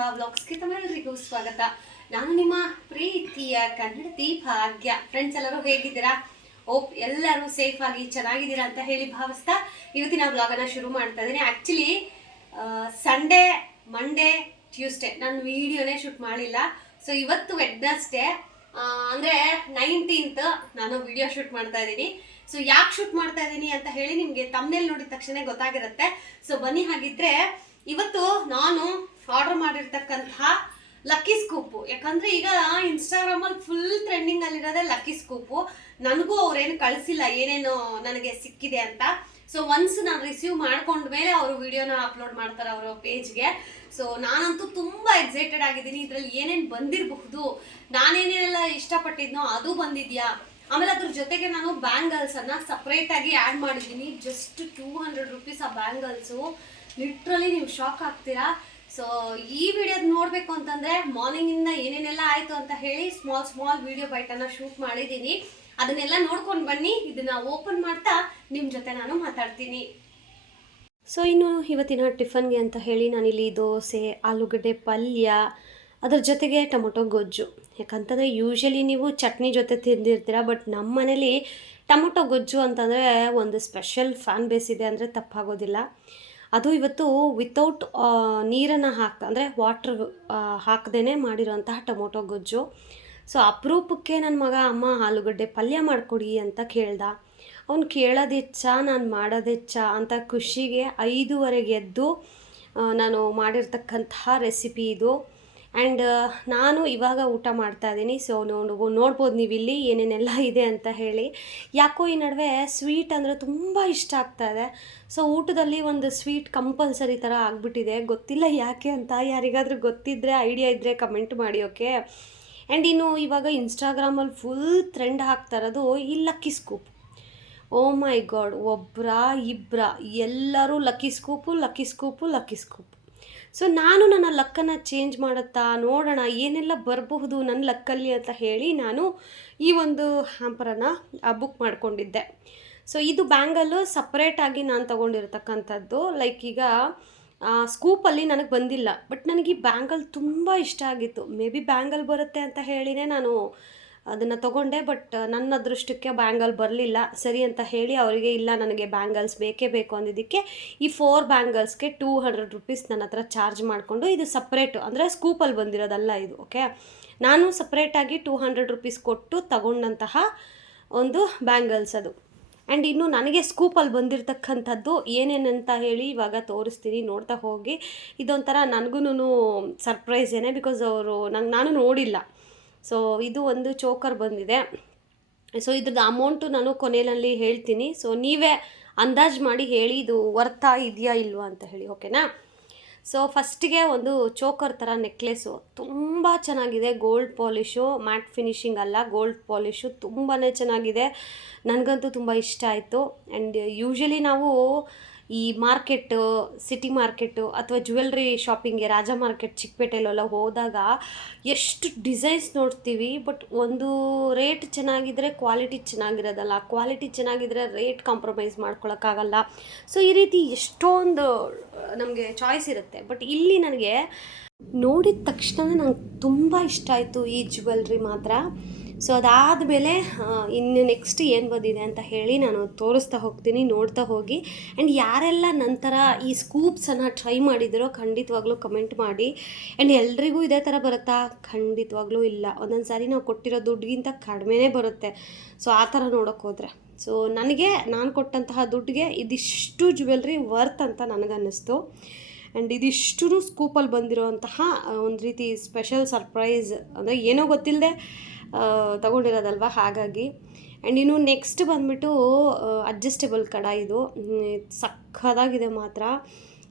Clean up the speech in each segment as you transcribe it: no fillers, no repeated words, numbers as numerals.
ಕುಟುಂಬ ವ್ಲಾಗ್ಸ್ಗೆ ತಮ್ಮೆಲ್ಲರಿಗೂ ಸ್ವಾಗತ. ನಾನು ನಿಮ್ಮ ಪ್ರೀತಿಯ ಕನ್ನಡತಿ ಭಾಗ್ಯ. ಫ್ರೆಂಡ್ಸ್ ಎಲ್ಲರೂ ಹೇಗಿದ್ದೀರಾ? ಓಪ್ ಎಲ್ಲರೂ ಸೇಫ್ ಆಗಿ ಚೆನ್ನಾಗಿದ್ದೀರಾ ಅಂತ ಹೇಳಿ ಭಾವಿಸ್ತಾ ಇವತ್ತಿನ ವ್ಲಾಗನ್ನ ಶುರು ಮಾಡ್ತಾ ಇದ್ದೀನಿ. ಆ್ಯಕ್ಚುಲಿ ಸಂಡೇ, ಮಂಡೇ, ಟ್ಯೂಸ್ಡೇ ನಾನು ವಿಡಿಯೋನೇ ಶೂಟ್ ಮಾಡಲಿಲ್ಲ. ಸೊ ಇವತ್ತು ವೆಡ್ನೆಸ್ಡೇ ಅಂದರೆ 19th ನಾನು ವಿಡಿಯೋ ಶೂಟ್ ಮಾಡ್ತಾ ಇದ್ದೀನಿ. ಸೊ ಯಾಕೆ ಶೂಟ್ ಮಾಡ್ತಾ ಇದ್ದೀನಿ ಅಂತ ಹೇಳಿ ನಿಮಗೆ ತಮ್ಮನೇಲಿ ನೋಡಿದ ತಕ್ಷಣ ಗೊತ್ತಾಗಿರುತ್ತೆ. ಸೊ ಬನ್ನಿ, ಹಾಗಿದ್ರೆ ಇವತ್ತು ನಾನು ಆರ್ಡರ್ ಮಾಡಿರ್ತಕ್ಕಂತಹ ಲಕ್ಕಿ ಸ್ಕೂಪು, ಯಾಕಂದ್ರೆ ಈಗ ಇನ್ಸ್ಟಾಗ್ರಾಮಲ್ಲಿ ಫುಲ್ ಟ್ರೆಂಡಿಂಗ್ ಅಲ್ಲಿರೋದೇ ಲಕ್ಕಿ ಸ್ಕೂಪು. ನನಗೂ ಅವ್ರೇನು ಕಳಿಸಿಲ್ಲ ಏನೇನು ನನಗೆ ಸಿಕ್ಕಿದೆ ಅಂತ. ಸೊ ಒನ್ಸ್ ನಾನು ರಿಸೀವ್ ಮಾಡ್ಕೊಂಡ ಮೇಲೆ ಅವರು ವಿಡಿಯೋನ ಅಪ್ಲೋಡ್ ಮಾಡ್ತಾರೆ ಅವರ ಪೇಜ್ಗೆ. ಸೊ ನಾನಂತೂ ತುಂಬ ಎಕ್ಸೈಟೆಡ್ ಆಗಿದ್ದೀನಿ. ಇದರಲ್ಲಿ ಏನೇನು ಬಂದಿರಬಹುದು, ನಾನೇನೇನೆಲ್ಲ ಇಷ್ಟಪಟ್ಟಿದ್ನೋ ಅದು ಬಂದಿದ್ಯಾ. ಆಮೇಲೆ ಅದ್ರ ಜೊತೆಗೆ ನಾನು ಬ್ಯಾಂಗಲ್ಸನ್ನು ಸಪ್ರೇಟಾಗಿ ಆ್ಯಡ್ ಮಾಡಿದ್ದೀನಿ. ಜಸ್ಟ್ 200 ರೂಪೀಸ್ ಆ ಬ್ಯಾಂಗಲ್ಸು. ಲಿಟ್ರಲಿ ನೀವು ಶಾಕ್ ಆಗ್ತೀರಾ. ಸೊ ಈ ವಿಡಿಯೋದ ನೋಡಬೇಕು ಅಂತಂದರೆ ಮಾರ್ನಿಂಗಿಂದ ಏನೇನೆಲ್ಲ ಆಯಿತು ಅಂತ ಹೇಳಿ ಸ್ಮಾಲ್ ವಿಡಿಯೋ ಬೈಟನ್ನು ಶೂಟ್ ಮಾಡಿದ್ದೀನಿ. ಅದನ್ನೆಲ್ಲ ನೋಡ್ಕೊಂಡು ಬನ್ನಿ. ಇದನ್ನು ಓಪನ್ ಮಾಡ್ತಾ ನಿಮ್ಮ ಜೊತೆ ನಾನು ಮಾತಾಡ್ತೀನಿ. ಸೊ ಇನ್ನು ಇವತ್ತಿನ ಟಿಫನ್ಗೆ ಅಂತ ಹೇಳಿ ನಾನಿಲ್ಲಿ ದೋಸೆ, ಆಲೂಗಡ್ಡೆ ಪಲ್ಯ, ಅದ್ರ ಜೊತೆಗೆ ಟೊಮೊಟೊ ಗೊಜ್ಜು. ಯಾಕಂತಂದರೆ ಯೂಶ್ವಲಿ ನೀವು ಚಟ್ನಿ ಜೊತೆ ತಿಂದಿರ್ತೀರ, ಬಟ್ ನಮ್ಮ ಮನೇಲಿ ಟೊಮೊಟೊ ಗೊಜ್ಜು ಅಂತಂದರೆ ಒಂದು ಸ್ಪೆಷಲ್ ಫ್ಯಾನ್ ಬೇಸ್ ಇದೆ ಅಂದರೆ ತಪ್ಪಾಗೋದಿಲ್ಲ. ಅದು ಇವತ್ತು ವಿತೌಟ್ ನೀರನ್ನು ಅಂದರೆ ವಾಟ್ರ್ ಹಾಕದೇ ಮಾಡಿರೋಂತಹ ಟೊಮೊಟೊ ಗೊಜ್ಜು. ಸೊ ಅಪರೂಪಕ್ಕೆ ನನ್ನ ಮಗ ಅಮ್ಮ ಆಲೂಗಡ್ಡೆ ಪಲ್ಯ ಮಾಡಿಕೊಡಿ ಅಂತ ಕೇಳ್ದ. ಅವ್ನು ಕೇಳೋದೆಚ್ಚ, ನಾನು ಮಾಡೋದೆಚ್ಚ ಅಂತ ಖುಷಿಗೆ 5:15 ಎದ್ದು ನಾನು ಮಾಡಿರ್ತಕ್ಕಂತಹ ರೆಸಿಪಿ ಇದು. ಆ್ಯಂಡ್ ನಾನು ಇವಾಗ ಊಟ ಮಾಡ್ತಾಯಿದ್ದೀನಿ. ಸೊ ನೋಡ್ಬೋದು ನೀವಿಲ್ಲಿ ಏನೇನೆಲ್ಲ ಇದೆ ಅಂತ ಹೇಳಿ. ಯಾಕೋ ಈ ನಡುವೆ ಸ್ವೀಟ್ ಅಂದರೆ ತುಂಬ ಇಷ್ಟ ಆಗ್ತಾಯಿದೆ. ಸೊ ಊಟದಲ್ಲಿ ಒಂದು ಸ್ವೀಟ್ ಕಂಪಲ್ಸರಿ ಥರ ಆಗಿಬಿಟ್ಟಿದೆ. ಗೊತ್ತಿಲ್ಲ ಯಾಕೆ ಅಂತ. ಯಾರಿಗಾದರೂ ಗೊತ್ತಿದ್ದರೆ, ಐಡಿಯಾ ಇದ್ದರೆ ಕಮೆಂಟ್ ಮಾಡಿ, ಓಕೆ. ಆ್ಯಂಡ್ ಇನ್ನು ಇವಾಗ ಇನ್ಸ್ಟಾಗ್ರಾಮಲ್ಲಿ ಫುಲ್ ಟ್ರೆಂಡ್ ಆಗ್ತಾ ಇರೋದು ಈ ಲಕ್ಕಿ ಸ್ಕೂಪ್. ಓ ಮೈ ಗಾಡ್, ಇಬ್ಬರ ಎಲ್ಲರೂ ಲಕ್ಕಿ ಸ್ಕೂಪು. ಸೊ ನಾನು ನನ್ನ ಲಕ್ಕನ್ನು ಚೇಂಜ್ ಮಾಡುತ್ತಾ ನೋಡೋಣ ಏನೆಲ್ಲ ಬರಬಹುದು ನನ್ನ ಲಕ್ಕಲ್ಲಿ ಅಂತ ಹೇಳಿ ನಾನು ಈ ಒಂದು ಹ್ಯಾಂಪರನ್ನು ಬುಕ್ ಮಾಡಿಕೊಂಡಿದ್ದೆ. ಸೊ ಇದು ಬ್ಯಾಂಗಲ್ಲು ಸಪ್ರೇಟಾಗಿ ನಾನು ತೊಗೊಂಡಿರ್ತಕ್ಕಂಥದ್ದು. ಲೈಕ್ ಈಗ ಸ್ಕೂಪಲ್ಲಿ ನನಗೆ ಬಂದಿಲ್ಲ, ಬಟ್ ನನಗೆ ಈ ಬ್ಯಾಂಗಲ್ ತುಂಬ ಇಷ್ಟ ಆಗಿತ್ತು. ಮೇ ಬಿ ಬ್ಯಾಂಗಲ್ ಬರುತ್ತೆ ಅಂತ ಹೇಳಿನೇ ನಾನು ಅದನ್ನು ತೊಗೊಂಡೆ. ಬಟ್ ನನ್ನ ಅದೃಷ್ಟಕ್ಕೆ ಬ್ಯಾಂಗಲ್ ಬರಲಿಲ್ಲ. ಸರಿ ಅಂತ ಹೇಳಿ ಅವರಿಗೆ ಇಲ್ಲ ನನಗೆ ಬ್ಯಾಂಗಲ್ಸ್ ಬೇಕೇ ಬೇಕು ಅಂದಿದ್ದಕ್ಕೆ ಈ 4 ಬ್ಯಾಂಗಲ್ಸ್ಗೆ 200 ರೂಪೀಸ್ ನನ್ನ ಹತ್ರ ಚಾರ್ಜ್ ಮಾಡಿಕೊಂಡು, ಇದು ಸಪ್ರೇಟು ಅಂದರೆ ಸ್ಕೂಪಲ್ಲಿ ಬಂದಿರೋದಲ್ಲ ಇದು, ಓಕೆ. ನಾನು ಸಪ್ರೇಟಾಗಿ 200 ರೂಪೀಸ್ ಕೊಟ್ಟು ತಗೊಂಡಂತಹ ಒಂದು ಬ್ಯಾಂಗಲ್ಸ್ ಅದು. ಆ್ಯಂಡ್ ಇನ್ನು ನನಗೆ ಸ್ಕೂಪಲ್ಲಿ ಬಂದಿರತಕ್ಕಂಥದ್ದು ಏನೇನಂತ ಹೇಳಿ ಇವಾಗ ತೋರಿಸ್ತೀನಿ, ನೋಡ್ತಾ ಹೋಗಿ. ಇದೊಂಥರ ನನಗೂ ಸರ್ಪ್ರೈಸ್ ಏನೇ, ಬಿಕಾಸ್ ನಾನು ನೋಡಿಲ್ಲ. ಸೊ ಇದು ಒಂದು ಚೋಕರ್ ಬಂದಿದೆ. ಸೊ ಇದ್ರದ್ದು ಅಮೌಂಟು ನಾನು ಕೊನೆಯಲ್ಲಿ ಹೇಳ್ತೀನಿ. ಸೊ ನೀವೇ ಅಂದಾಜು ಮಾಡಿ ಹೇಳಿ ಇದು ವರ್ತಾ ಇದೆಯಾ ಇಲ್ವಾ ಅಂತ ಹೇಳಿ, ಓಕೆನಾ. ಸೊ ಫಸ್ಟಿಗೆ ಒಂದು ಚೋಕರ್ ಥರ ನೆಕ್ಲೆಸ್ಸು ತುಂಬ ಚೆನ್ನಾಗಿದೆ. ಗೋಲ್ಡ್ ಪಾಲಿಶು, ಮ್ಯಾಟ್ ಫಿನಿಶಿಂಗ್ ಅಲ್ಲ, ಗೋಲ್ಡ್ ಪಾಲಿಶು ತುಂಬಾ ಚೆನ್ನಾಗಿದೆ. ನನಗಂತೂ ತುಂಬ ಇಷ್ಟ ಆಯಿತು. ಆ್ಯಂಡ್ ಯೂಶ್ವಲಿ ನಾವು ಈ ಮಾರ್ಕೆಟು, ಸಿಟಿ ಮಾರ್ಕೆಟು ಅಥವಾ ಜ್ಯುವೆಲ್ರಿ ಶಾಪಿಂಗ್ಗೆ ರಾಜ ಮಾರ್ಕೆಟ್ ಚಿಕ್ಕಪೇಟೆಲೆಲ್ಲ ಹೋದಾಗ ಎಷ್ಟು ಡಿಸೈನ್ಸ್ ನೋಡ್ತೀವಿ. ಬಟ್ ಒಂದು ರೇಟ್ ಚೆನ್ನಾಗಿದ್ದರೆ ಕ್ವಾಲಿಟಿ ಚೆನ್ನಾಗಿರೋದಲ್ಲ, ಕ್ವಾಲಿಟಿ ಚೆನ್ನಾಗಿದ್ದರೆ ರೇಟ್ ಕಾಂಪ್ರಮೈಸ್ ಮಾಡ್ಕೊಳಕ್ಕಾಗಲ್ಲ. ಸೊ ಈ ರೀತಿ ಎಷ್ಟೊಂದು ನಮಗೆ ಚಾಯ್ಸ್ ಇರುತ್ತೆ. ಬಟ್ ಇಲ್ಲಿ ನನಗೆ ನೋಡಿದ ತಕ್ಷಣ ನಂಗೆ ತುಂಬ ಇಷ್ಟ ಆಯಿತು ಈ ಜ್ಯುವೆಲ್ರಿ ಮಾತ್ರ. ಸೊ ಅದಾದಮೇಲೆ ಇನ್ನು ನೆಕ್ಸ್ಟ್ ಏನು ಬಂದಿದೆ ಅಂತ ಹೇಳಿ ನಾನು ತೋರಿಸ್ತಾ ಹೋಗ್ತೀನಿ, ನೋಡ್ತಾ ಹೋಗಿ. ಆ್ಯಂಡ್ ಯಾರೆಲ್ಲ ನಂತರ ಈ ಸ್ಕೂಪ್ಸನ್ನು ಟ್ರೈ ಮಾಡಿದಿರೋ ಖಂಡಿತವಾಗ್ಲೂ ಕಮೆಂಟ್ ಮಾಡಿ. ಆ್ಯಂಡ್ ಎಲ್ರಿಗೂ ಇದೇ ಥರ ಬರುತ್ತಾ? ಖಂಡಿತವಾಗ್ಲೂ ಇಲ್ಲ. ಒಂದೊಂದು ಸಾರಿ ನಾವು ಕೊಟ್ಟಿರೋ ದುಡ್ಡಿಗಿಂತ ಕಡಿಮೆನೇ ಬರುತ್ತೆ. ಸೊ ಆ ಥರ ನೋಡೋಕ್ಕೆ ಹೋದರೆ ಸೊ ನಾನು ಕೊಟ್ಟಂತಹ ದುಡ್ಡಿಗೆ ಇದಿಷ್ಟು ಜ್ಯುವೆಲ್ರಿ ವರ್ತ್ ಅಂತ ನನಗನ್ನಿಸ್ತು. ಆ್ಯಂಡ್ ಇದಿಷ್ಟು ಸ್ಕೂಪಲ್ಲಿ ಬಂದಿರೋಂತಹ ಒಂದು ರೀತಿ ಸ್ಪೆಷಲ್ ಸರ್ಪ್ರೈಸ್, ಅಂದರೆ ಏನೋ ಗೊತ್ತಿಲ್ಲದೆ ತಗೊಂಡಿರೋದಲ್ವ, ಹಾಗಾಗಿ. ಆ್ಯಂಡ್ ಇನ್ನು ನೆಕ್ಸ್ಟ್ ಬಂದುಬಿಟ್ಟು ಅಡ್ಜಸ್ಟೇಬಲ್ ಕಡಾಯಿದು ಸಕ್ಕದಾಗಿದೆ ಮಾತ್ರ.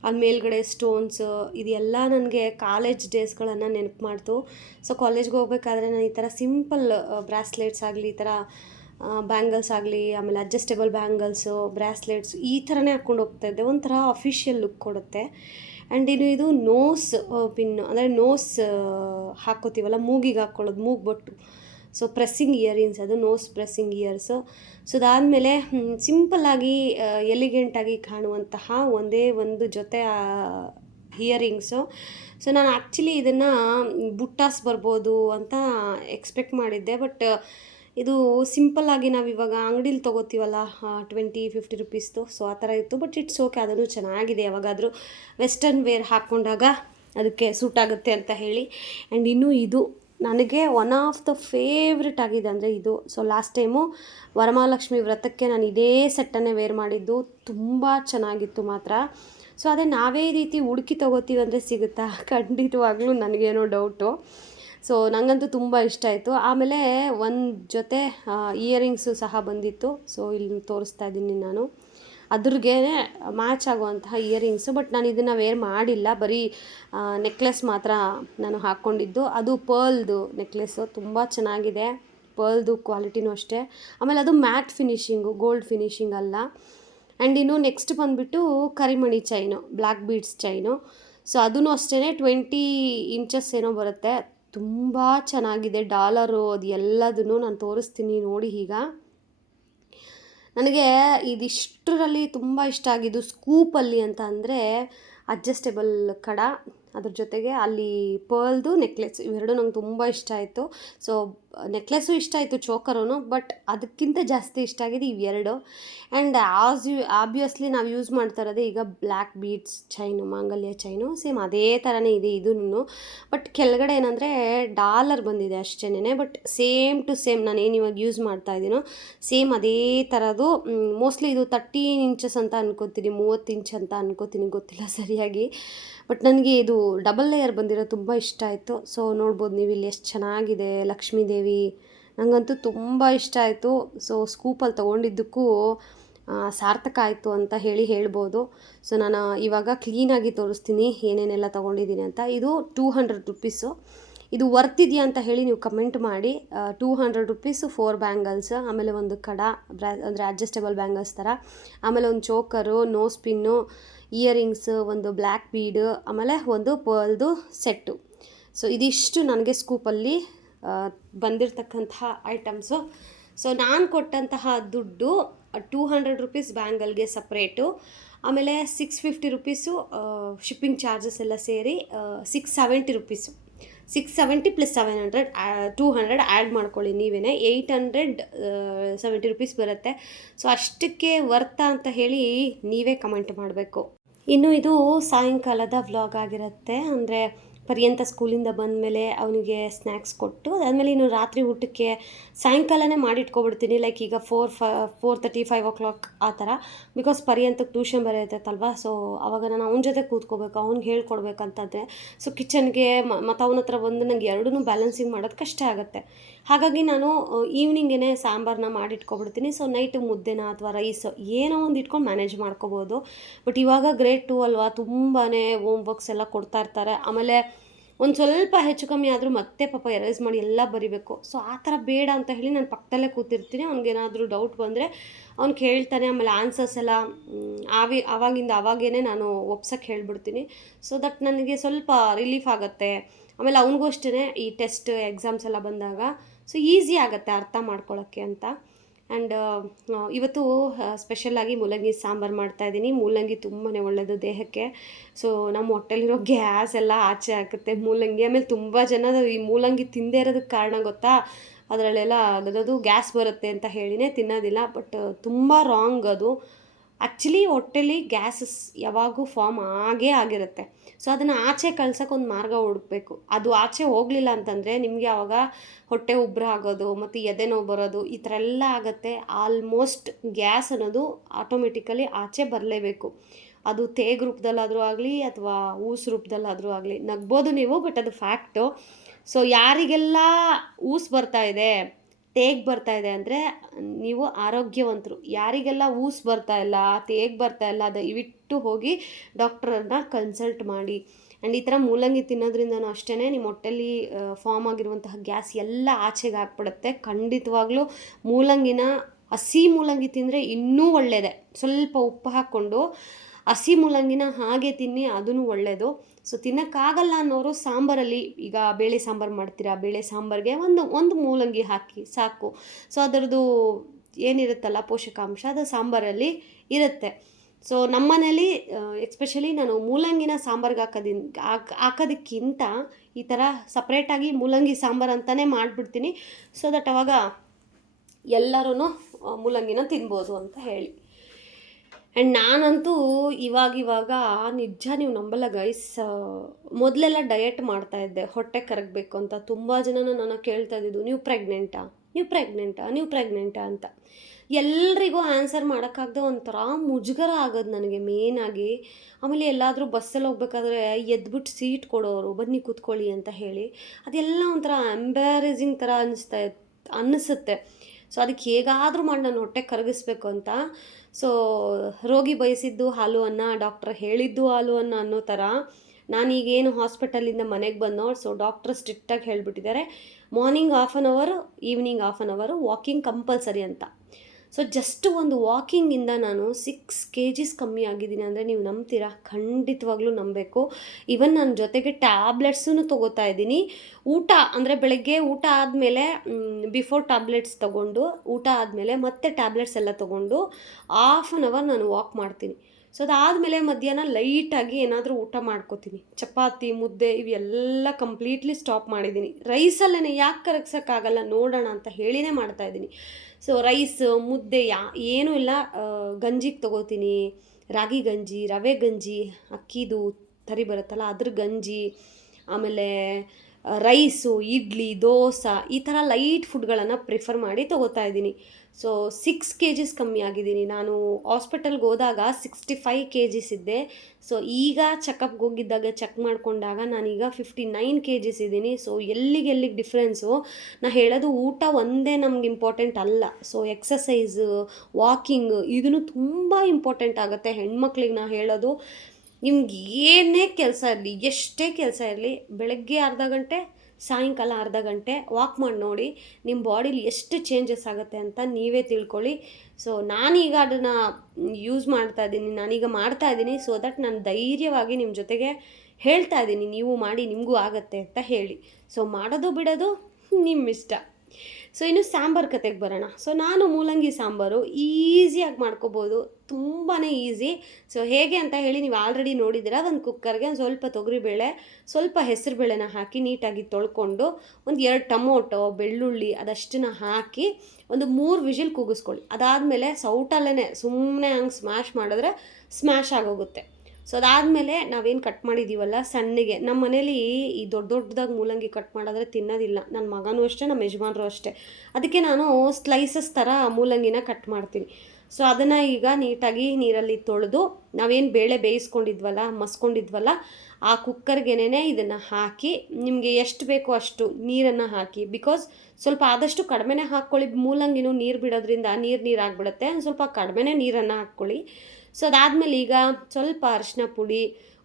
ಅದು ಮೇಲ್ಗಡೆ ಸ್ಟೋನ್ಸ್ ಇದೆಲ್ಲ ನನಗೆ ಕಾಲೇಜ್ ಡೇಸ್ಗಳನ್ನು ನೆನಪು ಮಾಡ್ತು. ಸೊ ಕಾಲೇಜ್ಗೆ ಹೋಗ್ಬೇಕಾದ್ರೆ ನಾನು ಈ ಥರ ಸಿಂಪಲ್ ಬ್ರಾಸ್ಲೆಟ್ಸ್ ಆಗಲಿ, ಈ ಥರ ಬ್ಯಾಂಗಲ್ಸ್ ಆಗಲಿ, ಆಮೇಲೆ ಅಡ್ಜಸ್ಟೇಬಲ್ ಬ್ಯಾಂಗಲ್ಸು, ಬ್ರಾಸ್ಲೆಟ್ಸ್ ಈ ಥರನೇ ಹಾಕ್ಕೊಂಡು ಹೋಗ್ತಾಯಿದ್ದೆ. ಒಂಥರ ಅಫಿಷಿಯಲ್ ಲುಕ್ ಕೊಡುತ್ತೆ. ಆ್ಯಂಡ್ ಇನ್ನು ಇದು ನೋಸ್ ಪಿನ್ನು, ಅಂದರೆ ನೋಸ್ ಹಾಕ್ಕೋತೀವಲ್ಲ, ಮೂಗಿಗೆ ಹಾಕ್ಕೊಳ್ಳೋದು, ಮೂಗ್ಬೊಟ್ಟು. ಸೊ ಪ್ರೆಸ್ಸಿಂಗ್ ಇಯರಿಂಗ್ಸ್, ಅದು ನೋಸ್ ಪ್ರೆಸ್ಸಿಂಗ್ ಇಯರ್ಸು. ಸೊ ಅದಾದಮೇಲೆ ಸಿಂಪಲ್ಲಾಗಿ ಎಲಿಗೆಂಟಾಗಿ ಕಾಣುವಂತಹ ಒಂದೇ ಒಂದು ಜೊತೆ ಇಯರಿಂಗ್ಸು. ಸೊ ನಾನು ಆ್ಯಕ್ಚುಲಿ ಇದನ್ನು ಬುಟ್ಟಾಸ್ ಬರ್ಬೋದು ಅಂತ ಎಕ್ಸ್ಪೆಕ್ಟ್ ಮಾಡಿದ್ದೆ, ಬಟ್ ಇದು ಸಿಂಪಲ್ಲಾಗಿ ನಾವು ಇವಾಗ ಅಂಗಡೀಲಿ ತೊಗೋತೀವಲ್ಲ 20-50 ರುಪೀಸ್ದು, ಸೊ ಆ ಥರ ಇತ್ತು. ಬಟ್ ಇಟ್ಸ್ ಓಕೆ, ಅದನ್ನು ಚೆನ್ನಾಗಿದೆ. ಯಾವಾಗಾದರೂ ವೆಸ್ಟರ್ನ್ ವೇರ್ ಹಾಕ್ಕೊಂಡಾಗ ಅದಕ್ಕೆ ಸೂಟ್ ಆಗುತ್ತೆ ಅಂತ ಹೇಳಿ. ಆ್ಯಂಡ್ ಇನ್ನು ಇದು ನನಗೆ ಒನ್ ಆಫ್ ದ ಫೇವ್ರೆಟ್ ಆಗಿದೆ ಅಂದರೆ ಇದು. ಸೊ ಲಾಸ್ಟ್ ಟೈಮು ವರಮಹಾಲಕ್ಷ್ಮಿ ವ್ರತಕ್ಕೆ ನಾನು ಇದೇ ಸೆಟ್ಟನ್ನೇ ವೇರ್ ಮಾಡಿದ್ದು, ತುಂಬ ಚೆನ್ನಾಗಿತ್ತು ಮಾತ್ರ. ಸೊ ಅದೇ ನಾವೇ ಈ ರೀತಿ ಹುಡುಕಿ ತೊಗೋತೀವಿ ಅಂದರೆ ಸಿಗುತ್ತಾ? ಖಂಡಿತವಾಗ್ಲೂ ನನಗೇನೋ ಡೌಟು. ಸೊ ನನಗಂತೂ ತುಂಬ ಇಷ್ಟ ಆಯಿತು. ಆಮೇಲೆ ಒಂದು ಜೊತೆ ಇಯರಿಂಗ್ಸು ಸಹ ಬಂದಿತ್ತು. ಸೊ ಇಲ್ಲಿ ತೋರಿಸ್ತಾ ಇದ್ದೀನಿ ನಾನು, ಅದ್ರಿಗೆ ಮ್ಯಾಚ್ ಆಗುವಂತಹ ಇಯರಿಂಗ್ಸು. ಬಟ್ ನಾನು ಇದನ್ನು ವೇರ್ ಮಾಡಿಲ್ಲ, ಬರೀ ನೆಕ್ಲೆಸ್ ಮಾತ್ರ ನಾನು ಹಾಕ್ಕೊಂಡಿದ್ದು. ಅದು ಪರ್ಲ್ದು ನೆಕ್ಲೆಸ್ಸು, ತುಂಬ ಚೆನ್ನಾಗಿದೆ. ಪರ್ಲ್ದು ಕ್ವಾಲಿಟಿನೂ ಅಷ್ಟೇ. ಆಮೇಲೆ ಅದು ಮ್ಯಾಟ್ ಫಿನಿಷಿಂಗು, ಗೋಲ್ಡ್ ಫಿನಿಷಿಂಗ್ ಅಲ್ಲ. ಆ್ಯಂಡ್ ಇನ್ನು ನೆಕ್ಸ್ಟ್ ಬಂದುಬಿಟ್ಟು ಕರಿಮಣಿ chain, black beads chain. So ಅದೂ ಅಷ್ಟೇ 20 ಇಂಚಸ್ ಏನೋ ಬರುತ್ತೆ. ತುಂಬ ಚೆನ್ನಾಗಿದೆ. ಡಾಲರು ಅದು ಎಲ್ಲದನ್ನು ನಾನು ತೋರಿಸ್ತೀನಿ ನೋಡಿ. ಈಗ ನನಗೆ ಇದಿಷ್ಟರಲ್ಲಿ ತುಂಬ ಇಷ್ಟ ಆಗಿದ್ದು ಸ್ಕೂಪಲ್ಲಿ ಅಂತ ಅಂದರೆ ಅಡ್ಜಸ್ಟೇಬಲ್ ಕಡ, ಅದ್ರ ಜೊತೆಗೆ ಅಲ್ಲಿ ಪರ್ಲ್ದು ನೆಕ್ಲೆಸ್, ಇವೆರಡು ನಂಗೆ ತುಂಬ ಇಷ್ಟ ಆಯಿತು. ಸೊ ನೆಕ್ಲೆಸ್ಸು ಇಷ್ಟ ಆಯಿತು, ಚೋಕರೂ, ಬಟ್ ಅದಕ್ಕಿಂತ ಜಾಸ್ತಿ ಇಷ್ಟ ಆಗಿದೆ ಇವೆರಡು. ಆ್ಯಂಡ್ ಆಬ್ವಿಯಸ್ಲಿ ನಾವು ಯೂಸ್ ಮಾಡ್ತಾ ಇರೋದೇ ಈಗ ಬ್ಲ್ಯಾಕ್ ಬೀಡ್ಸ್ ಚೈನು, ಮಾಂಗಲ್ಯ ಚೈನು, ಸೇಮ್ ಅದೇ ಥರನೇ ಇದೆ ಇದೂ. ಬಟ್ ಕೆಳಗಡೆ ಏನಂದರೆ ಡಾಲರ್ ಬಂದಿದೆ ಅಷ್ಟೇನೆ. ಬಟ್ ಸೇಮ್ ಟು ಸೇಮ್ ನಾನೇನು ಇವಾಗ ಯೂಸ್ ಮಾಡ್ತಾ ಇದ್ದೀನೋ ಸೇಮ್ ಅದೇ ಥರದ್ದು. ಮೋಸ್ಟ್ಲಿ ಇದು 13 ಇಂಚಸ್ ಅಂತ ಅನ್ಕೋತೀನಿ, 30 ಇಂಚ್ ಅಂತ ಅನ್ಕೋತೀನಿ, ಗೊತ್ತಿಲ್ಲ ಸರಿಯಾಗಿ. ಬಟ್ ನನಗೆ ಇದು ಡಬಲ್ ಲೇಯರ್ ಬಂದಿರೋ ತುಂಬ ಇಷ್ಟ ಆಯಿತು. ಸೊ ನೋಡ್ಬೋದು ನೀವು ಇಲ್ಲಿ ಎಷ್ಟು ಚೆನ್ನಾಗಿದೆ, ಲಕ್ಷ್ಮೀ ದೇವಿ. ನನಗಂತೂ ತುಂಬ ಇಷ್ಟ ಆಯಿತು. ಸೊ ಸ್ಕೂಪಲ್ಲಿ ತೊಗೊಂಡಿದ್ದಕ್ಕೂ ಸಾರ್ಥಕ ಆಯಿತು ಅಂತ ಹೇಳ್ಬೋದು. ಸೊ ನಾನು ಇವಾಗ ಕ್ಲೀನಾಗಿ ತೋರಿಸ್ತೀನಿ ಏನೇನೆಲ್ಲ ತೊಗೊಂಡಿದ್ದೀನಿ ಅಂತ. ಇದು 200 ರುಪೀಸು. ಇದು ವರ್ತ್ ಇದೆಯಾ ಅಂತ ಹೇಳಿ ನೀವು ಕಮೆಂಟ್ ಮಾಡಿ. 200 ರುಪೀಸು 4 ಬ್ಯಾಂಗಲ್ಸ್, ಆಮೇಲೆ ಒಂದು ಕಡ ಅಂದರೆ ಅಡ್ಜಸ್ಟೇಬಲ್ ಬ್ಯಾಂಗಲ್ಸ್ ಥರ, ಆಮೇಲೆ ಒಂದು ಚೋಕರು, ನೋಸ್ ಪಿನ್ನು, ಇಯರಿಂಗ್ಸ್, ಒಂದು ಬ್ಲ್ಯಾಕ್ ಬೀಡು, ಆಮೇಲೆ ಒಂದು ಪರ್ಲ್ದು ಸೆಟ್ಟು. ಸೊ ಇದಿಷ್ಟು ನನಗೆ ಸ್ಕೂಪಲ್ಲಿ ಬಂದಿರತಕ್ಕಂತಹ ಐಟಮ್ಸು. ಸೊ ನಾನು ಕೊಟ್ಟಂತಹ ದುಡ್ಡು 200 ರುಪೀಸ್ ಬ್ಯಾಂಗಲ್ಗೆ ಸಪ್ರೇಟು, ಆಮೇಲೆ 650 ರುಪೀಸು ಶಿಪ್ಪಿಂಗ್ ಚಾರ್ಜಸ್ ಎಲ್ಲ ಸೇರಿ 670 ರುಪೀಸು. 670 + 700 200 ಆ್ಯಡ್ ಮಾಡ್ಕೊಳ್ಳಿ ನೀವೇ, 870 ರುಪೀಸ್ ಬರುತ್ತೆ. ಸೊ ಅಷ್ಟಕ್ಕೆ ವರ್ತಾ ಅಂತ ಹೇಳಿ ನೀವೇ ಕಮೆಂಟ್ ಮಾಡಬೇಕು. ಇನ್ನು ಇದು ಸಾಯಂಕಾಲದ ವ್ಲಾಗ್ ಆಗಿರುತ್ತೆ. ಅಂದರೆ ಪರ್ಯಂತ ಸ್ಕೂಲಿಂದ ಬಂದಮೇಲೆ ಅವನಿಗೆ ಸ್ನ್ಯಾಕ್ಸ್ ಕೊಟ್ಟು ಅದಾದಮೇಲೆ ಇನ್ನು ರಾತ್ರಿ ಊಟಕ್ಕೆ ಸಾಯಂಕಾಲನೇ ಮಾಡಿಟ್ಕೊಬಿಡ್ತೀನಿ. ಲೈಕ್ ಈಗ 4:30 5 o'clock ಆ ಥರ. ಬಿಕಾಸ್ ಪರ್ಯಂತಕ್ಕೆ ಟ್ಯೂಷನ್ ಬೇರೆ ಇರ್ತೈತಲ್ವ. ಸೊ ಅವಾಗ ನಾನು ಅವನ ಜೊತೆ ಕೂತ್ಕೋಬೇಕು, ಅವ್ನಿಗೆ ಹೇಳ್ಕೊಡ್ಬೇಕಂತಂದರೆ. ಸೊ ಕಿಚನ್ಗೆ ಮತ್ತು ಅವನ ಹತ್ರ ಬಂದು ನನಗೆ ಎರಡೂ ಬ್ಯಾಲೆನ್ಸಿಂಗ್ ಮಾಡೋದು ಕಷ್ಟ ಆಗುತ್ತೆ. ಹಾಗಾಗಿ ನಾನು ಈವ್ನಿಂಗೇ ಸಾಂಬಾರನ್ನ ಮಾಡಿಟ್ಕೊಬಿಡ್ತೀನಿ. ಸೊ ನೈಟ್ ಮುದ್ದೆನ ಅಥವಾ ರೈಸ್ ಏನೋ ಒಂದು ಇಟ್ಕೊಂಡು ಮ್ಯಾನೇಜ್ ಮಾಡ್ಕೋಬೋದು. ಬಟ್ ಇವಾಗ ಗ್ರೇಡ್ 2 ಅಲ್ವಾ, ತುಂಬಾ ಹೋಮ್ ವರ್ಕ್ಸ್ ಎಲ್ಲ ಕೊಡ್ತಾ ಇರ್ತಾರೆ. ಆಮೇಲೆ ಒಂದು ಸ್ವಲ್ಪ ಹೆಚ್ಚು ಕಮ್ಮಿ ಆದರೂ ಮತ್ತೆ ಪಾಪ ಎರೇಸ್ ಮಾಡಿ ಎಲ್ಲ ಬರಿಬೇಕು. ಸೊ ಆ ಥರ ಬೇಡ ಅಂತ ಹೇಳಿ ನಾನು ಪಕ್ಕದಲ್ಲೇ ಕೂತಿರ್ತೀನಿ. ಅವ್ನಿಗೇನಾದರೂ ಡೌಟ್ ಬಂದರೆ ಅವ್ನು ಕೇಳ್ತಾನೆ. ಆಮೇಲೆ ಆನ್ಸರ್ಸ್ ಎಲ್ಲ ಆವಾಗಿಂದ ಅವಾಗೇ ನಾನು ಒಪ್ಸಕ್ಕೆ ಹೇಳ್ಬಿಡ್ತೀನಿ. ಸೊ ದಟ್ ನನಗೆ ಸ್ವಲ್ಪ ರಿಲೀಫ್ ಆಗುತ್ತೆ. ಆಮೇಲೆ ಅವ್ನಿಗೂ ಅಷ್ಟೇ ಈ ಟೆಸ್ಟ್ ಎಕ್ಸಾಮ್ಸ್ ಎಲ್ಲ ಬಂದಾಗ ಸೊ ಈಸಿ ಆಗುತ್ತೆ ಅರ್ಥ ಮಾಡ್ಕೊಳ್ಳೋಕ್ಕೆ ಅಂತ. ಆ್ಯಂಡ್ ಇವತ್ತು ಸ್ಪೆಷಲಾಗಿ ಮೂಲಂಗಿ ಸಾಂಬಾರು ಮಾಡ್ತಾಯಿದ್ದೀನಿ. ಮೂಲಂಗಿ ತುಂಬಾ ಒಳ್ಳೆಯದು ದೇಹಕ್ಕೆ. ಸೊ ನಮ್ಮ ಹೊಟ್ಟೆಲಿರೋ ಗ್ಯಾಸ್ ಎಲ್ಲ ಆಚೆ ಹಾಕುತ್ತೆ ಮೂಲಂಗಿ. ಆಮೇಲೆ ತುಂಬ ಜನ ಈ ಮೂಲಂಗಿ ತಿಂದೇ ಇರೋದಕ್ಕೆ ಕಾರಣ ಗೊತ್ತಾ, ಅದರಲ್ಲೆಲ್ಲ ಅದು ಗ್ಯಾಸ್ ಬರುತ್ತೆ ಅಂತ ಹೇಳಿನೇ ತಿನ್ನೋದಿಲ್ಲ. ಬಟ್ ತುಂಬ ರಾಂಗ್ ಅದು. ಆ್ಯಕ್ಚುಲಿ ಹೊಟ್ಟೆಲಿ ಗ್ಯಾಸಸ್ ಯಾವಾಗೂ ಫಾರ್ಮ್ ಆಗಿರುತ್ತೆ. ಸೊ ಅದನ್ನು ಆಚೆ ಕಳ್ಸೋಕೆ ಒಂದು ಮಾರ್ಗ ಹುಡುಕಬೇಕು. ಅದು ಆಚೆ ಹೋಗಲಿಲ್ಲ ಅಂತಂದರೆ ನಿಮಗೆ ಆವಾಗ ಹೊಟ್ಟೆ ಉಬ್ಬರ ಆಗೋದು ಮತ್ತು ಎದೆ ನೋವು ಬರೋದು ಈ ಥರ ಎಲ್ಲ ಆಗುತ್ತೆ. ಆಲ್ಮೋಸ್ಟ್ ಗ್ಯಾಸ್ ಅನ್ನೋದು ಆಟೋಮೆಟಿಕಲಿ ಆಚೆ ಬರಲೇಬೇಕು. ಅದು ತೇಗ್ ರೂಪದಲ್ಲಾದರೂ ಆಗಲಿ ಅಥವಾ ಊಸ್ ರೂಪದಲ್ಲಾದರೂ ಆಗಲಿ. ನಗ್ಬೋದು ನೀವು, ಬಟ್ ಅದು ಫ್ಯಾಕ್ಟು. ಸೊ ಯಾರಿಗೆಲ್ಲ ಊಸ್ ಬರ್ತಾ ಇದೆ, ತೇಗ್ ಬರ್ತಾ ಇದೆ ಅಂದರೆ ನೀವು ಆರೋಗ್ಯವಂತರು. ಯಾರಿಗೆಲ್ಲ ಊಸ್ ಬರ್ತಾ ಇಲ್ಲ, ತೇಗ್ ಬರ್ತಾ ಇಲ್ಲ, ದಯವಿಟ್ಟು ಹೋಗಿ ಡಾಕ್ಟ್ರನ್ನ ಕನ್ಸಲ್ಟ್ ಮಾಡಿ. ಆ್ಯಂಡ್ ಈ ಥರ ಮೂಲಂಗಿ ತಿನ್ನೋದ್ರಿಂದನೂ ಅಷ್ಟೇ ನಿಮ್ಮ ಹೊಟ್ಟೆಲಿ ಫಾರ್ಮ್ ಆಗಿರುವಂತಹ ಗ್ಯಾಸ್ ಎಲ್ಲ ಆಚೆಗೆ ಹಾಕ್ಬಿಡುತ್ತೆ. ಖಂಡಿತವಾಗ್ಲೂ ಮೂಲಂಗಿನ ಹಸಿ ಮೂಲಂಗಿ ತಿಂದರೆ ಇನ್ನೂ ಒಳ್ಳೆಯದೇ. ಸ್ವಲ್ಪ ಉಪ್ಪು ಹಾಕ್ಕೊಂಡು ಹಸಿ ಮೂಲಂಗಿನ ಹಾಗೆ ತಿನ್ನಿ, ಅದೂ ಒಳ್ಳೆಯದು. ಸೊ ತಿನ್ನೋಕ್ಕಾಗಲ್ಲ ಅನ್ನೋರು ಸಾಂಬಾರಲ್ಲಿ, ಈಗ ಬೇಳೆ ಸಾಂಬಾರು ಮಾಡ್ತೀರಾ, ಬೇಳೆ ಸಾಂಬಾರಿಗೆ ಒಂದು ಮೂಲಂಗಿ ಹಾಕಿ ಸಾಕು. ಸೊ ಅದರದ್ದು ಏನಿರುತ್ತಲ್ಲ ಪೋಷಕಾಂಶ ಅದು ಸಾಂಬಾರಲ್ಲಿ ಇರುತ್ತೆ. ಸೊ ನಮ್ಮ ಮನೇಲಿ ಎಸ್ಪೆಷಲಿ ನಾನು ಮೂಲಂಗಿನ ಸಾಂಬಾರ್ಗೆ ಹಾಕೋದಕ್ಕಿಂತ ಈ ಥರ ಸಪ್ರೇಟಾಗಿ ಮೂಲಂಗಿ ಸಾಂಬಾರು ಅಂತಲೇ ಮಾಡಿಬಿಡ್ತೀನಿ. ಸೊ ದಟ್ ಅವಾಗ ಎಲ್ಲರೂ ಮೂಲಂಗಿನ ತಿನ್ಬೋದು ಅಂತ ಹೇಳಿ. ಆ್ಯಂಡ್ ನಾನಂತೂ ಇವಾಗ ನಿಜ ನೀವು ನಂಬಲ್ಲ ಗೈಸ್, ಮೊದಲೆಲ್ಲ ಡಯಟ್ ಮಾಡ್ತಾಯಿದ್ದೆ ಹೊಟ್ಟೆ ಕರಗಬೇಕು ಅಂತ. ತುಂಬ ಜನನ ನಾನು ಕೇಳ್ತಾ ಇದ್ದಿದ್ದು, ನೀವು ಪ್ರೆಗ್ನೆಂಟಾ ಅಂತ. ಎಲ್ರಿಗೂ ಆನ್ಸರ್ ಮಾಡೋಕ್ಕಾಗದೆ ಒಂಥರ ಮುಜುಗರ ಆಗೋದು ನನಗೆ ಮೇನಾಗಿ. ಆಮೇಲೆ ಎಲ್ಲಾದರೂ ಬಸ್ಸಲ್ಲಿ ಹೋಗ್ಬೇಕಾದ್ರೆ ಎದ್ಬಿಟ್ಟು ಸೀಟ್ ಕೊಡೋರು, ಬನ್ನಿ ಕೂತ್ಕೊಳ್ಳಿ ಅಂತ ಹೇಳಿ. ಅದೆಲ್ಲ ಒಂಥರ ಎಂಬ್ಯಾರೇಸಿಂಗ್ ಥರ ಅನ್ನಿಸುತ್ತೆ. ಸೊ ಅದಕ್ಕೆ ಹೇಗಾದರೂ ಮಾಡಿ ನಾನು ಹೊಟ್ಟೆ ಕರಗಿಸ್ಬೇಕು ಅಂತ. ಸೊ ರೋಗಿ ಬಯಸಿದ್ದು ಹಾಲು ಅನ್ನ, ಡಾಕ್ಟ್ರ್ ಹೇಳಿದ್ದು ಹಾಲು ಅನ್ನ ಅನ್ನೋ ಥರ ನಾನೀಗೇನು ಹಾಸ್ಪಿಟಲಿಂದ ಮನೆಗೆ ಬಂದೋ, ಸೊ ಡಾಕ್ಟ್ರ್ ಸ್ಟ್ರಿಕ್ಟಾಗಿ ಹೇಳಿಬಿಟ್ಟಿದ್ದಾರೆ, morning 1/2 hour, evening 1/2 hour walking compulsory ಅಂತ. ಸೊ ಜಸ್ಟ್ ಒಂದು ವಾಕಿಂಗಿಂದ ನಾನು 6 kgs ಕಮ್ಮಿ ಆಗಿದ್ದೀನಿ ಅಂದರೆ ನೀವು ನಂಬ್ತೀರಾ? ಖಂಡಿತವಾಗ್ಲೂ ನಂಬಬೇಕು. ಈವನ್ ನನ್ನ ಜೊತೆಗೆ ಟ್ಯಾಬ್ಲೆಟ್ಸೂ ತೊಗೋತಾ ಇದ್ದೀನಿ. ಊಟ ಅಂದರೆ ಬೆಳಗ್ಗೆ ಊಟ ಆದಮೇಲೆ ಬಿಫೋರ್ ಟ್ಯಾಬ್ಲೆಟ್ಸ್ ತೊಗೊಂಡು, ಊಟ ಆದಮೇಲೆ ಮತ್ತೆ ಟ್ಯಾಬ್ಲೆಟ್ಸ್ ಎಲ್ಲ ತೊಗೊಂಡು 1/2 ಅವರ್ ನಾನು ವಾಕ್ ಮಾಡ್ತೀನಿ. ಸೊ ಅದಾದಮೇಲೆ ಮಧ್ಯಾಹ್ನ ಲೈಟಾಗಿ ಏನಾದರೂ ಊಟ ಮಾಡ್ಕೋತೀನಿ. ಚಪಾತಿ, ಮುದ್ದೆ ಇವೆಲ್ಲ ಕಂಪ್ಲೀಟ್ಲಿ ಸ್ಟಾಪ್ ಮಾಡಿದ್ದೀನಿ. ರೈಸಲ್ಲೇ ಯಾಕೆ ಕರಗ್ಸೋಕ್ಕಾಗಲ್ಲ ನೋಡೋಣ ಅಂತ ಹೇಳಿನೇ ಮಾಡ್ತಾಯಿದ್ದೀನಿ. ಸೊ ರೈಸ್, ಮುದ್ದೆ ಏನೂ ಇಲ್ಲ. ಗಂಜಿಗೆ ತೊಗೋತೀನಿ, ರಾಗಿ ಗಂಜಿ, ರವೆ ಗಂಜಿ, ಅಕ್ಕಿದು ತರಿ ಬರುತ್ತಲ್ಲ ಅದ್ರ ಗಂಜಿ, ಆಮೇಲೆ ರೈಸು, ಇಡ್ಲಿ, ದೋಸೆ, ಈ ಥರ ಲೈಟ್ ಫುಡ್ಗಳನ್ನು ಪ್ರಿಫರ್ ಮಾಡಿ ತೊಗೋತಾ ಇದ್ದೀನಿ. ಸೊ 6 kgs ಕಮ್ಮಿ ಆಗಿದ್ದೀನಿ. ನಾನು ಹಾಸ್ಪಿಟಲ್ಗೆ ಹೋದಾಗ 65 kgs ಇದ್ದೆ. ಸೊ ಈಗ ಚೆಕಪ್ಗೆ ಹೋಗಿದ್ದಾಗ ಚೆಕ್ ಮಾಡಿಕೊಂಡಾಗ ನಾನೀಗ 59 kgs ಇದ್ದೀನಿ. ಸೊ ಎಲ್ಲಿಗೆ ಡಿಫ್ರೆನ್ಸು. ನಾನು ಹೇಳೋದು ಊಟ ಒಂದೇ ನಮ್ಗೆ ಇಂಪಾರ್ಟೆಂಟ್ ಅಲ್ಲ. ಸೊ ಎಕ್ಸಸೈಸು, ವಾಕಿಂಗ್ ಇದನ್ನು ತುಂಬ ಇಂಪಾರ್ಟೆಂಟ್ ಆಗುತ್ತೆ ಹೆಣ್ಮಕ್ಳಿಗೆ. ನಾನು ಹೇಳೋದು, ನಿಮ್ಗೆ ಏನೇ ಕೆಲಸ ಇರಲಿ, ಎಷ್ಟೇ ಕೆಲಸ ಇರಲಿ, ಬೆಳಗ್ಗೆ ಅರ್ಧ ಗಂಟೆ, ಸಾಯಂಕಾಲ ಅರ್ಧ ಗಂಟೆ ವಾಕ್ ಮಾಡಿ ನೋಡಿ, ನಿಮ್ಮ ಬಾಡಿಲಿ ಎಷ್ಟು ಚೇಂಜಸ್ ಆಗುತ್ತೆ ಅಂತ ನೀವೇ ತಿಳ್ಕೊಳ್ಳಿ. ಸೊ ನಾನೀಗ ಅದನ್ನು ಯೂಸ್ ಮಾಡ್ತಾ ಇದ್ದೀನಿ. ಸೊ ದಟ್ ನಾನು ಧೈರ್ಯವಾಗಿ ನಿಮ್ಮ ಜೊತೆಗೆ ಹೇಳ್ತಾ ಇದ್ದೀನಿ, ನೀವು ಮಾಡಿ, ನಿಮಗೂ ಆಗುತ್ತೆ ಅಂತ ಹೇಳಿ. ಸೊ ಮಾಡೋದು ಬಿಡೋದು ನಿಮ್ಮಿಷ್ಟ. ಸೊ ಇನ್ನು ಸಾಂಬಾರು ಕತೆಗೆ ಬರೋಣ. ಸೊ ನಾನು ಮೂಲಂಗಿ ಸಾಂಬಾರು ಈಸಿಯಾಗಿ ಮಾಡ್ಕೋಬೋದು, ತುಂಬಾ ಈಸಿ. ಸೊ ಹೇಗೆ ಅಂತ ಹೇಳಿ ನೀವು ಆಲ್ರೆಡಿ ನೋಡಿದ್ದೀರಾ. ಒಂದು ಕುಕ್ಕರ್ಗೆ ಒಂದು ಸ್ವಲ್ಪ ತೊಗರಿಬೇಳೆ, ಸ್ವಲ್ಪ ಹೆಸರುಬೇಳೆನ ಹಾಕಿ ನೀಟಾಗಿ ತೊಳ್ಕೊಂಡು, ಒಂದು 2 ಟೊಮೊಟೊ, ಬೆಳ್ಳುಳ್ಳಿ ಅದಷ್ಟನ್ನು ಹಾಕಿ ಒಂದು 3 ವಿಷಿಲ್ ಕೂಗಿಸ್ಕೊಳ್ಳಿ. ಅದಾದಮೇಲೆ ಸೌಟಲ್ಲೇ ಸುಮ್ಮನೆ ಹಂಗೆ ಸ್ಮ್ಯಾಶ್ ಮಾಡಿದ್ರೆ ಸ್ಮ್ಯಾಶ್ ಆಗೋಗುತ್ತೆ. ಸೊ ಅದಾದಮೇಲೆ ನಾವೇನು ಕಟ್ ಮಾಡಿದ್ದೀವಲ್ಲ ಸಣ್ಣಗೆ, ನಮ್ಮ ಮನೇಲಿ ಈ ದೊಡ್ಡದಾಗಿ ಮೂಲಂಗಿ ಕಟ್ ಮಾಡಿದ್ರೆ ತಿನ್ನೋದಿಲ್ಲ. ನನ್ನ ಮಗನೂ ಅಷ್ಟೇ, ನಮ್ಮ ಯಜಮಾನ್ರು ಅಷ್ಟೇ. ಅದಕ್ಕೆ ನಾನು ಸ್ಲೈಸಸ್ ಥರ ಮೂಲಂಗಿನ ಕಟ್ ಮಾಡ್ತೀನಿ. ಸೊ ಅದನ್ನು ಈಗ ನೀಟಾಗಿ ನೀರಲ್ಲಿ ತೊಳೆದು, ನಾವೇನು ಬೇಳೆ ಮಸ್ಕೊಂಡಿದ್ವಲ್ಲ ಆ ಕುಕ್ಕರ್ಗೆನೇ ಇದನ್ನು ಹಾಕಿ, ನಿಮಗೆ ಎಷ್ಟು ಬೇಕೋ ಅಷ್ಟು ನೀರನ್ನು ಹಾಕಿ. ಬಿಕಾಸ್ ಸ್ವಲ್ಪ ಆದಷ್ಟು ಕಡಿಮೆನೇ ಹಾಕ್ಕೊಳ್ಳಿ. ಮೂಲಂಗಿನೂ ನೀರು ಬಿಡೋದ್ರಿಂದ ನೀರು ಆಗಿಬಿಡುತ್ತೆ. ಒಂದು ಸ್ವಲ್ಪ ಕಡಿಮೆನೇ ನೀರನ್ನು ಹಾಕ್ಕೊಳ್ಳಿ. ಸೊ ಅದಾದಮೇಲೆ ಈಗ ಸ್ವಲ್ಪ ಅರಿಶಿನ ಪುಡಿ,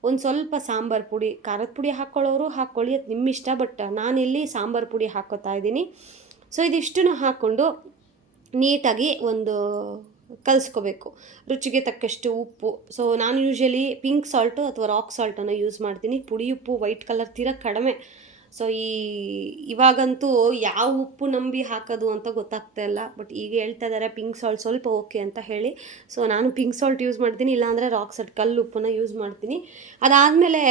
ಒಂದು ಸ್ವಲ್ಪ ಸಾಂಬಾರು ಪುಡಿ, ಖಾರದ ಪುಡಿ ಹಾಕ್ಕೊಳ್ಳೋರು ಹಾಕ್ಕೊಳ್ಳಿ, ಅದು ನಿಮ್ಮಿಷ್ಟ. ಬಟ್ ನಾನಿಲ್ಲಿ ಸಾಂಬಾರು ಪುಡಿ ಹಾಕ್ಕೋತಾ ಇದ್ದೀನಿ. ಸೊ ಇದಿಷ್ಟನ್ನು ಹಾಕ್ಕೊಂಡು ನೀಟಾಗಿ ಒಂದು ಕಲಿಸ್ಕೋಬೇಕು. ರುಚಿಗೆ ತಕ್ಕಷ್ಟು ಉಪ್ಪು. ಸೊ ನಾನು ಯೂಶ್ವಲಿ ಪಿಂಕ್ ಸಾಲ್ಟು ಅಥವಾ ರಾಕ್ ಸಾಲ್ಟನ್ನು ಯೂಸ್ ಮಾಡ್ತೀನಿ. ಪುಡಿ ಉಪ್ಪು ವೈಟ್ ಕಲರ್ ತೀರಾ ಕಡಿಮೆ. ಸೊ ಇವಾಗಂತೂ ಯಾವ ಉಪ್ಪು ನಂಬಿ ಹಾಕೋದು ಅಂತ ಗೊತ್ತಾಗ್ತಾ ಇಲ್ಲ. ಬಟ್ ಈಗ ಹೇಳ್ತಾ ಇದ್ದಾರೆ ಪಿಂಕ್ ಸಾಲ್ಟ್ ಸ್ವಲ್ಪ ಓಕೆ ಅಂತ ಹೇಳಿ. ಸೊ ನಾನು ಪಿಂಕ್ ಸಾಲ್ಟ್ ಯೂಸ್ ಮಾಡ್ತೀನಿ, ಇಲ್ಲಾಂದರೆ ರಾಕ್ ಸಾಲ್ಟ್ ಕಲ್ಲು ಉಪ್ಪನ್ನು ಯೂಸ್ ಮಾಡ್ತೀನಿ. ಅದಾದಮೇಲೆ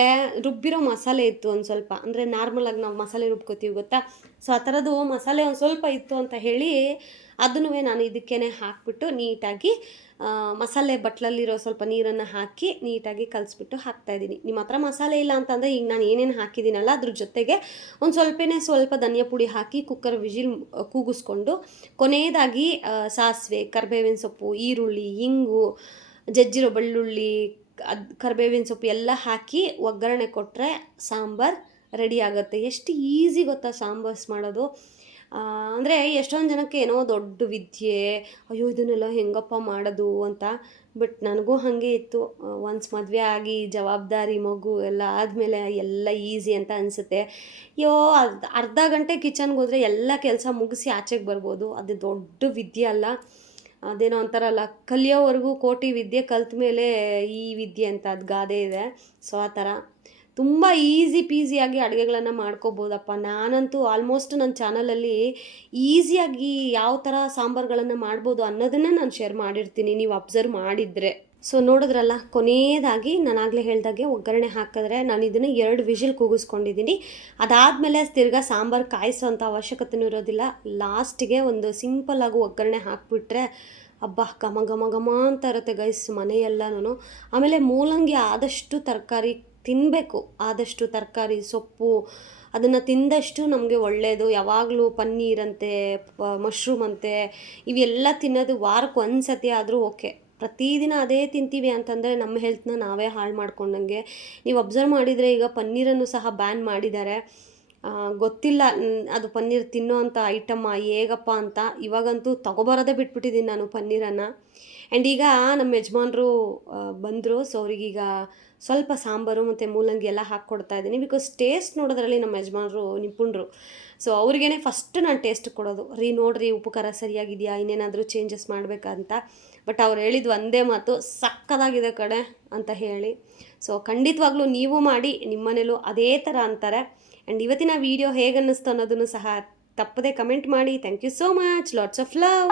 ರುಬ್ಬಿರೋ ಮಸಾಲೆ ಇತ್ತು ಒಂದು ಸ್ವಲ್ಪ, ಅಂದರೆ ನಾರ್ಮಲಾಗಿ ನಾವು ಮಸಾಲೆ ರುಬ್ಕೋತೀವಿ ಗೊತ್ತಾ. ಸೊ ಆ ಥರದ್ದು ಮಸಾಲೆ ಒಂದು ಸ್ವಲ್ಪ ಇತ್ತು ಅಂತ ಹೇಳಿ ಅದನ್ನೂ ನಾನು ಇದಕ್ಕೇ ಹಾಕಿಬಿಟ್ಟು ನೀಟಾಗಿ ಮಸಾಲೆ ಬಟ್ಲಲ್ಲಿರೋ ಸ್ವಲ್ಪ ನೀರನ್ನು ಹಾಕಿ ನೀಟಾಗಿ ಕಲಿಸ್ಬಿಟ್ಟು ಹಾಕ್ತಾಯಿದ್ದೀನಿ. ನಿಮ್ಮ ಹತ್ರ ಮಸಾಲೆ ಇಲ್ಲ ಅಂತಂದರೆ ಈಗ ನಾನು ಏನೇನು ಹಾಕಿದ್ದೀನಲ್ಲ ಅದ್ರ ಜೊತೆಗೆ ಒಂದು ಸ್ವಲ್ಪ ಧನಿಯಾ ಪುಡಿ ಹಾಕಿ ಕುಕ್ಕರ್ ವಿಜಿಲ್ ಕೂಗಿಸ್ಕೊಂಡು, ಕೊನೆಯದಾಗಿ ಸಾಸಿವೆ, ಕರಿಬೇವಿನ ಸೊಪ್ಪು, ಈರುಳ್ಳಿ, ಇಂಗು, ಜಜ್ಜಿರೋ ಬೆಳ್ಳುಳ್ಳಿ, ಕರಿಬೇವಿನ ಸೊಪ್ಪು ಎಲ್ಲ ಹಾಕಿ ಒಗ್ಗರಣೆ ಕೊಟ್ಟರೆ ಸಾಂಬಾರು ರೆಡಿ ಆಗುತ್ತೆ. ಎಷ್ಟು ಈಸಿ ಗೊತ್ತಾ ಸಾಂಬಾರ್ಸ್ ಮಾಡೋದು. ಅಂದರೆ ಎಷ್ಟೊಂದು ಜನಕ್ಕೆ ಏನೋ ದೊಡ್ಡ ವಿದ್ಯೆ, ಅಯ್ಯೋ ಇದನ್ನೆಲ್ಲ ಹೆಂಗಪ್ಪ ಮಾಡೋದು ಅಂತ. ಬಟ್ ನನಗೂ ಹಾಗೆ ಇತ್ತು. ಒನ್ಸ್ ಮದುವೆ ಆಗಿ ಜವಾಬ್ದಾರಿ ಮಗು ಎಲ್ಲ ಆದಮೇಲೆ ಎಲ್ಲ ಈಸಿ ಅಂತ ಅನಿಸುತ್ತೆ. ಅಯ್ಯೋ ಅರ್ಧ ಗಂಟೆ ಕಿಚನ್ಗೆ ಹೋದರೆ ಎಲ್ಲ ಕೆಲಸ ಮುಗಿಸಿ ಆಚೆಗೆ ಬರ್ಬೋದು, ಅದು ದೊಡ್ಡ ವಿದ್ಯೆ ಅಲ್ಲ. ಅದೇನೋ ಅಂತಾರಲ್ಲ, ಕಲಿಯೋವರೆಗೂ ಕೋಟಿ ವಿದ್ಯೆ, ಕಲ್ತ ಮೇಲೆ ಈ ವಿದ್ಯೆ ಅಂತ ಅದು ಗಾದೆ ಇದೆ. ಸೊ ಆ ಥರ ತುಂಬ ಈಸಿ ಪೀಸಿಯಾಗಿ ಅಡುಗೆಗಳನ್ನು ಮಾಡ್ಕೋಬೋದಪ್ಪ. ನಾನಂತೂ ಆಲ್ಮೋಸ್ಟ್ ನನ್ನ ಚಾನಲಲ್ಲಿ ಈಸಿಯಾಗಿ ಯಾವ ಥರ ಸಾಂಬಾರುಗಳನ್ನು ಮಾಡ್ಬೋದು ಅನ್ನೋದನ್ನೇ ನಾನು ಶೇರ್ ಮಾಡಿರ್ತೀನಿ, ನೀವು ಅಬ್ಸರ್ವ್ ಮಾಡಿದರೆ. ಸೊ ನೋಡಿದ್ರಲ್ಲ, ಕೊನೆಯದಾಗಿ ನಾನಾಗಲೇ ಹೇಳ್ದಾಗೆ ಒಗ್ಗರಣೆ ಹಾಕಿದ್ರೆ ನಾನು ಇದನ್ನು 2 ವಿಷಿಲ್ ಕೂಗಿಸ್ಕೊಂಡಿದ್ದೀನಿ. ಅದಾದಮೇಲೆ ತಿರ್ಗಾ ಸಾಂಬಾರು ಕಾಯಿಸೋಂಥ ಅವಶ್ಯಕತೆಯೂ ಇರೋದಿಲ್ಲ. ಲಾಸ್ಟಿಗೆ ಒಂದು ಸಿಂಪಲ್ಲಾಗಿ ಒಗ್ಗರಣೆ ಹಾಕಿಬಿಟ್ರೆ ಅಬ್ಬಾ ಘಮ ಘಮ ಘಮ ಅಂತ ಇರುತ್ತೆ ಗೈಸ್ ಮನೆಯೆಲ್ಲನೂ. ಆಮೇಲೆ ಮೂಲಂಗಿ ಆದಷ್ಟು ತರಕಾರಿ ತಿನ್ನಬೇಕು, ಆದಷ್ಟು ತರಕಾರಿ ಸೊಪ್ಪು ಅದನ್ನು ತಿಂದಷ್ಟು ನಮಗೆ ಒಳ್ಳೆಯದು. ಯಾವಾಗಲೂ ಪನ್ನೀರಂತೆ ಮಶ್ರೂಮ್ ಅಂತೆ ಇವೆಲ್ಲ ತಿನ್ನೋದು ವಾರಕ್ಕೆ 1 ಸತಿ ಆದರೂ ಓಕೆ. ಪ್ರತಿದಿನ ಅದೇ ತಿಂತೀವಿ ಅಂತಂದರೆ ನಮ್ಮ ಹೆಲ್ತ್ನ ನಾವೇ ಹಾಳು ಮಾಡ್ಕೊಂಡಂಗೆ. ನೀವು ಅಬ್ಸರ್ವ್ ಮಾಡಿದರೆ ಈಗ ಪನ್ನೀರನ್ನು ಸಹ ಬ್ಯಾನ್ ಮಾಡಿದ್ದಾರೆ. ಗೊತ್ತಿಲ್ಲ ಅದು ಪನ್ನೀರ್ ತಿನ್ನೋ ಅಂಥ ಐಟಮ್ಮ ಹೇಗಪ್ಪ ಅಂತ. ಇವಾಗಂತೂ ತೊಗೊಬರೋದೇ ಬಿಟ್ಬಿಟ್ಟಿದ್ದೀನಿ ನಾನು ಪನ್ನೀರನ್ನು. ಆ್ಯಂಡ್ ಈಗ ನಮ್ಮ ಯಜಮಾನ್ರು ಬಂದರು. ಸೊ ಅವ್ರಿಗೀಗ ಸ್ವಲ್ಪ ಸಾಂಬಾರು ಮತ್ತು ಮೂಲಂಗಿ ಎಲ್ಲ ಹಾಕ್ಕೊಡ್ತಾ ಇದ್ದೀನಿ. ಬಿಕಾಸ್ ಟೇಸ್ಟ್ ನೋಡೋದ್ರಲ್ಲಿ ನಮ್ಮ ಯಜಮಾನ್ರು ನಿಪುಣರು. ಸೊ ಅವ್ರಿಗೇ ಫಸ್ಟ್ ನಾನು ಟೇಸ್ಟ್ ಕೊಡೋದು, ನೋಡ್ರಿ ಉಪ್ಪು ಖಾರ ಸರಿಯಾಗಿದೆಯಾ, ಇನ್ನೇನಾದರೂ ಚೇಂಜಸ್ ಮಾಡಬೇಕಂತ. ಬಟ್ ಅವ್ರು ಹೇಳಿದ್ದು ಒಂದೇ ಮಾತು, ಸಕ್ಕತ್ತಾಗಿದೆ ಕಡೆ ಅಂತ ಹೇಳಿ. ಸೊ ಖಂಡಿತವಾಗ್ಲೂ ನೀವು ಮಾಡಿ, ನಿಮ್ಮನೇಲೂ ಅದೇ ಥರ ಅಂತಾರೆ. ಆ್ಯಂಡ್ ಇವತ್ತಿನ ವೀಡಿಯೋ ಹೇಗೆ ಅನ್ನಿಸ್ತು ಅನ್ನೋದನ್ನು ಸಹ ತಪ್ಪದೆ ಕಮೆಂಟ್ ಮಾಡಿ. Thank you so much. Lots of love.